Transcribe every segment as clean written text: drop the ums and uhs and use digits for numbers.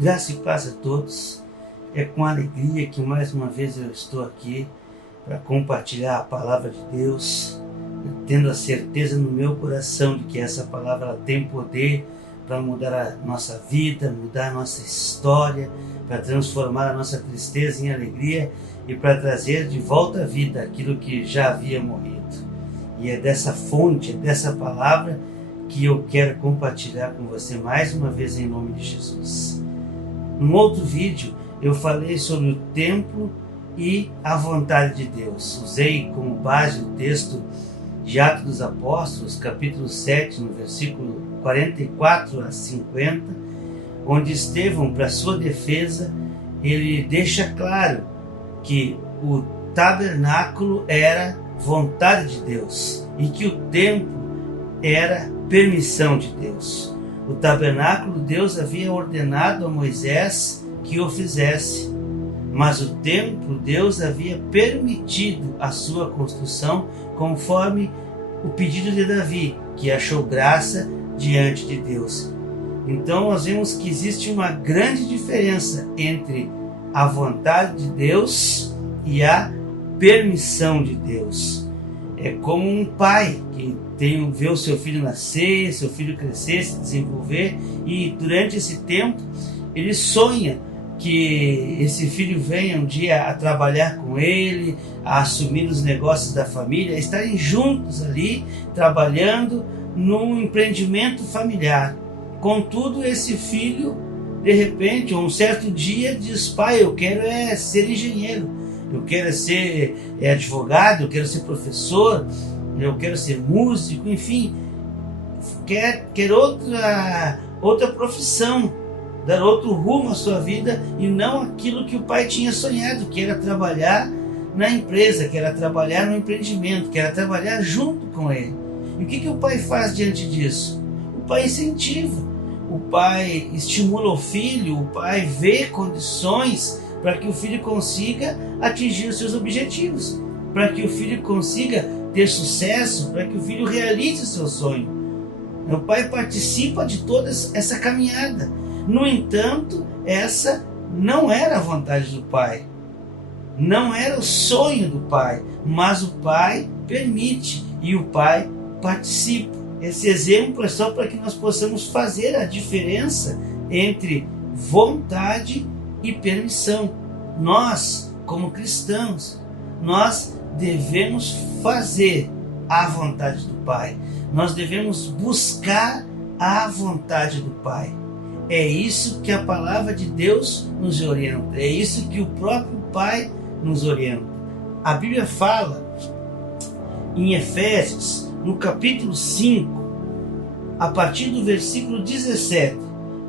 Graça e paz a todos. É com alegria que mais uma vez eu estou aqui para compartilhar a palavra de Deus, tendo a certeza no meu coração de que essa palavra ela tem poder para mudar a nossa vida, mudar a nossa história, para transformar a nossa tristeza em alegria e para trazer de volta à vida aquilo que já havia morrido. E é dessa fonte, é dessa palavra que eu quero compartilhar com você mais uma vez em nome de Jesus. Num outro vídeo eu falei sobre o templo e a vontade de Deus. Usei como base o texto de Atos dos Apóstolos, capítulo 7, no versículo 44 a 50, onde Estevão, para sua defesa, ele deixa claro que o tabernáculo era vontade de Deus e que o templo era permissão de Deus. O tabernáculo Deus havia ordenado a Moisés que o fizesse, mas o templo Deus havia permitido a sua construção conforme o pedido de Davi, que achou graça diante de Deus. Então nós vemos que existe uma grande diferença entre a vontade de Deus e a permissão de Deus. É como um pai que vê o seu filho nascer, seu filho crescer, se desenvolver, e durante esse tempo ele sonha que esse filho venha um dia a trabalhar com ele, a assumir os negócios da família, a estarem juntos ali, trabalhando num empreendimento familiar. Contudo, esse filho, de repente, um certo dia, diz: pai, eu quero ser engenheiro, eu quero ser advogado, eu quero ser professor, eu quero ser músico, enfim, quer outra profissão, dar outro rumo à sua vida e não aquilo que o pai tinha sonhado, que era trabalhar na empresa, que era trabalhar no empreendimento, que era trabalhar junto com ele. E o que o pai faz diante disso? O pai incentiva, o pai estimula o filho, o pai vê condições para que o filho consiga atingir os seus objetivos, para que o filho consiga ter sucesso, para que o filho realize o seu sonho. O pai participa de toda essa caminhada. No entanto, essa não era a vontade do pai, não era o sonho do pai, mas o pai permite e o pai participa. Esse exemplo é só para que nós possamos fazer a diferença entre vontade e permissão. Nós, como cristãos, nós devemos fazer a vontade do Pai. Nós devemos buscar a vontade do Pai. É isso que a palavra de Deus nos orienta. É isso que o próprio Pai nos orienta. A Bíblia fala em Efésios, no capítulo 5, a partir do versículo 17,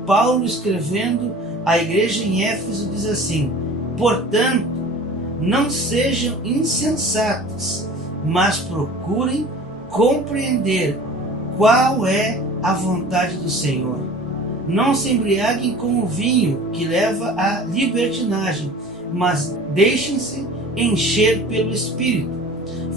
Paulo escrevendo à igreja em Éfeso diz assim: portanto, não sejam insensatos, mas procurem compreender qual é a vontade do Senhor. Não se embriaguem com o vinho que leva à libertinagem, mas deixem-se encher pelo Espírito,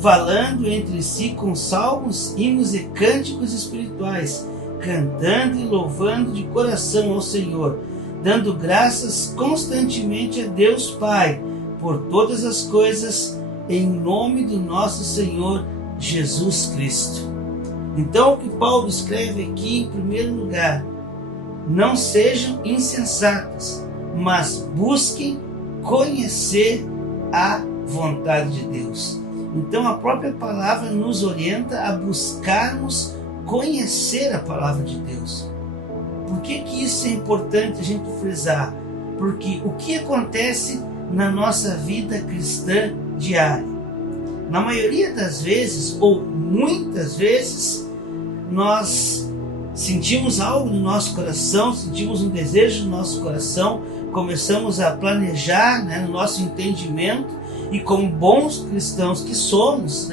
falando entre si com salmos, hinos e cânticos espirituais, cantando e louvando de coração ao Senhor, dando graças constantemente a Deus Pai por todas as coisas, em nome do nosso Senhor Jesus Cristo. Então, o que Paulo escreve aqui, em primeiro lugar: não sejam insensatos, mas busquem conhecer a vontade de Deus. Então, a própria palavra nos orienta a buscarmos conhecer a palavra de Deus. Por que isso é importante a gente frisar? Porque o que acontece na nossa vida cristã diária? Na maioria das vezes, ou muitas vezes, nós sentimos algo no nosso coração, sentimos um desejo no nosso coração, começamos a planejar, no nosso entendimento, e como bons cristãos que somos,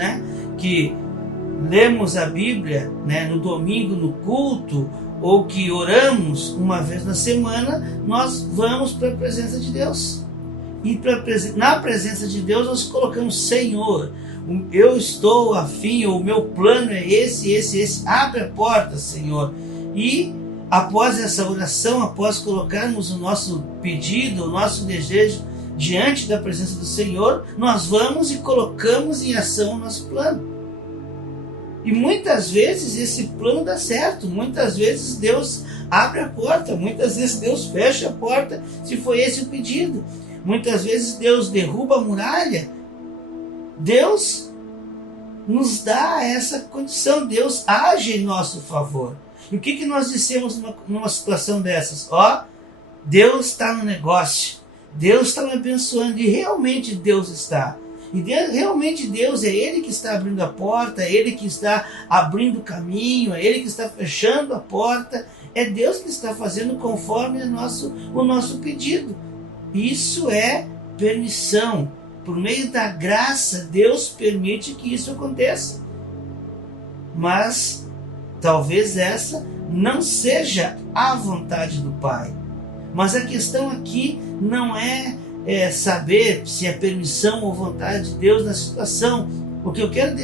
que lemos a Bíblia no domingo no culto, ou que oramos uma vez na semana, nós vamos para a presença de Deus. E na presença de Deus nós colocamos: Senhor, eu estou afim, o meu plano é esse, abre a porta, Senhor. E após essa oração, após colocarmos o nosso pedido, o nosso desejo diante da presença do Senhor, nós vamos e colocamos em ação o nosso plano. E muitas vezes esse plano dá certo, muitas vezes Deus abre a porta, muitas vezes Deus fecha a porta, se foi esse o pedido. Muitas vezes Deus derruba a muralha. Deus nos dá essa condição, Deus age em nosso favor. E o que nós dissemos numa situação dessas? Deus está no negócio, Deus está me abençoando, e realmente Deus está. E realmente Deus é Ele que está abrindo a porta, é Ele que está abrindo o caminho, é Ele que está fechando a porta, é Deus que está fazendo conforme o nosso pedido. Isso é permissão. Por meio da graça, Deus permite que isso aconteça. Mas talvez essa não seja a vontade do Pai. Mas a questão aqui não é saber se é permissão ou vontade de Deus na situação. O que eu quero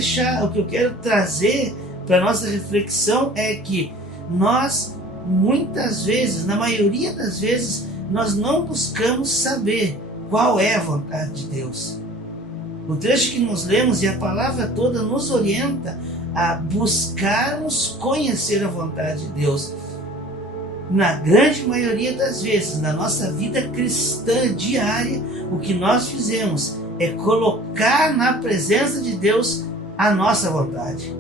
trazer para a nossa reflexão é que nós, muitas vezes, na maioria das vezes, nós não buscamos saber qual é a vontade de Deus. O trecho que nós lemos e a palavra toda nos orienta a buscarmos conhecer a vontade de Deus. Na grande maioria das vezes, na nossa vida cristã diária, o que nós fizemos é colocar na presença de Deus a nossa vontade.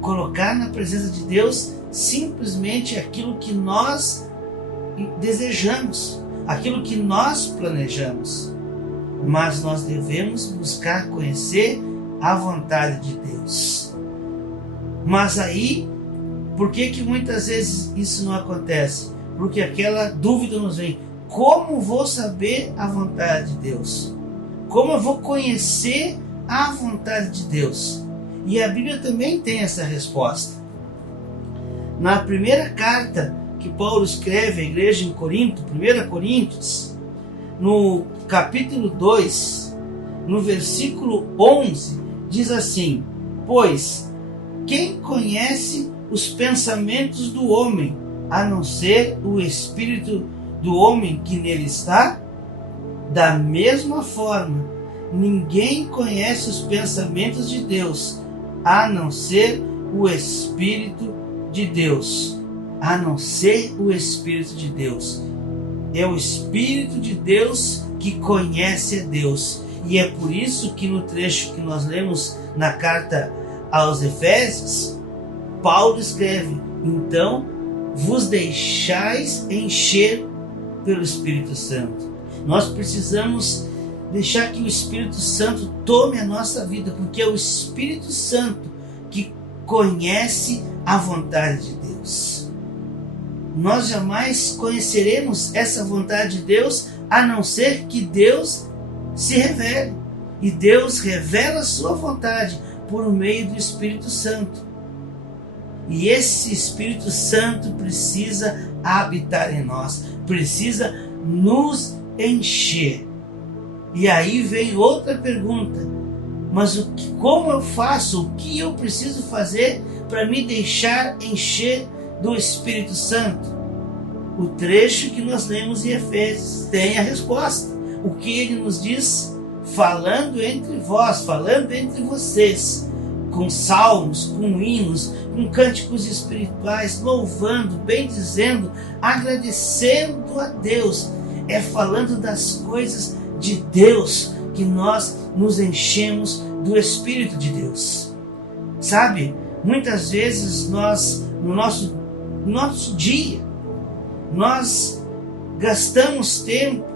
Colocar na presença de Deus simplesmente aquilo que nós desejamos, aquilo que nós planejamos. Mas nós devemos buscar conhecer a vontade de Deus. Mas aí, por que muitas vezes isso não acontece? Porque aquela dúvida nos vem: como vou saber a vontade de Deus? Como eu vou conhecer a vontade de Deus? E a Bíblia também tem essa resposta. Na primeira carta que Paulo escreve à igreja em Corinto, 1 Coríntios, no capítulo 2, no versículo 11, diz assim: pois quem conhece os pensamentos do homem, a não ser o espírito do homem que nele está? Da mesma forma, ninguém conhece os pensamentos de Deus, a não ser o Espírito de Deus. A não ser o Espírito de Deus. É o Espírito de Deus que conhece a Deus. E é por isso que no trecho que nós lemos na carta aos Efésios, Paulo escreve: então vos deixais encher pelo Espírito Santo. Nós precisamos deixar que o Espírito Santo tome a nossa vida, porque é o Espírito Santo que conhece a vontade de Deus. Nós jamais conheceremos essa vontade de Deus a não ser que Deus se revele. E Deus revela a sua vontade por meio do Espírito Santo. E esse Espírito Santo precisa habitar em nós, precisa nos encher. E aí vem outra pergunta: mas como eu faço? O que eu preciso fazer para me deixar encher do Espírito Santo? O trecho que nós lemos em Efésios tem a resposta. O que ele nos diz? Falando entre vós, falando entre vocês, com salmos, com hinos, com cânticos espirituais, louvando, bendizendo, agradecendo a Deus. É falando das coisas de Deus que nós nos enchemos do Espírito de Deus. Sabe, muitas vezes nós, no nosso dia, nós gastamos tempo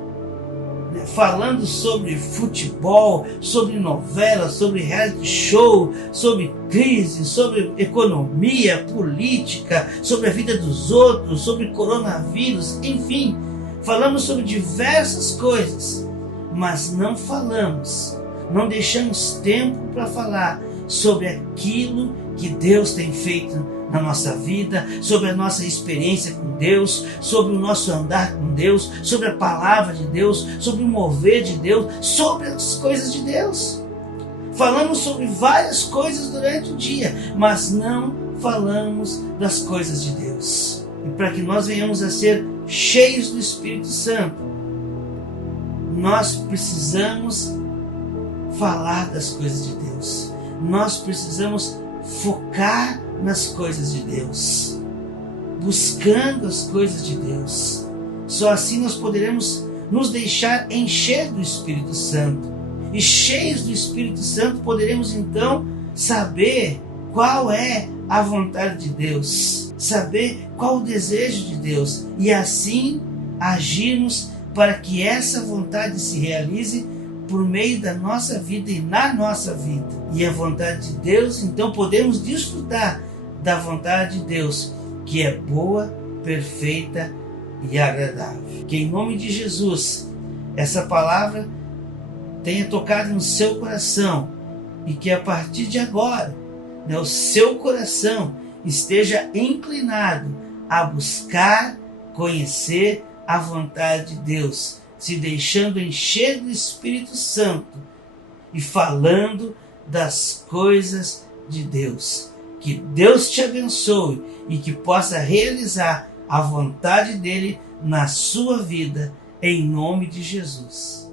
falando sobre futebol, sobre novela, sobre reality show, sobre crise, sobre economia, política, sobre a vida dos outros, sobre coronavírus, enfim, falamos sobre diversas coisas, mas não deixamos tempo para falar sobre aquilo que Deus tem feito na nossa vida, sobre a nossa experiência com Deus, sobre o nosso andar com Deus, sobre a palavra de Deus, sobre o mover de Deus, sobre as coisas de Deus. Falamos sobre várias coisas durante o dia, mas não falamos das coisas de Deus. E para que nós venhamos a ser cheios do Espírito Santo, nós precisamos falar das coisas de Deus. Nós precisamos focar nas coisas de Deus, buscando as coisas de Deus. Só assim nós poderemos nos deixar encher do Espírito Santo. E cheios do Espírito Santo poderemos então saber qual é a vontade de Deus, saber qual o desejo de Deus e assim agirmos para que essa vontade se realize por meio da nossa vida e na nossa vida. E a vontade de Deus, então podemos desfrutar da vontade de Deus, que é boa, perfeita e agradável. Que em nome de Jesus, essa palavra tenha tocado no seu coração e que a partir de agora, o seu coração esteja inclinado a buscar, conhecer a vontade de Deus, se deixando encher do Espírito Santo e falando das coisas de Deus. Que Deus te abençoe e que possa realizar a vontade dele na sua vida, em nome de Jesus.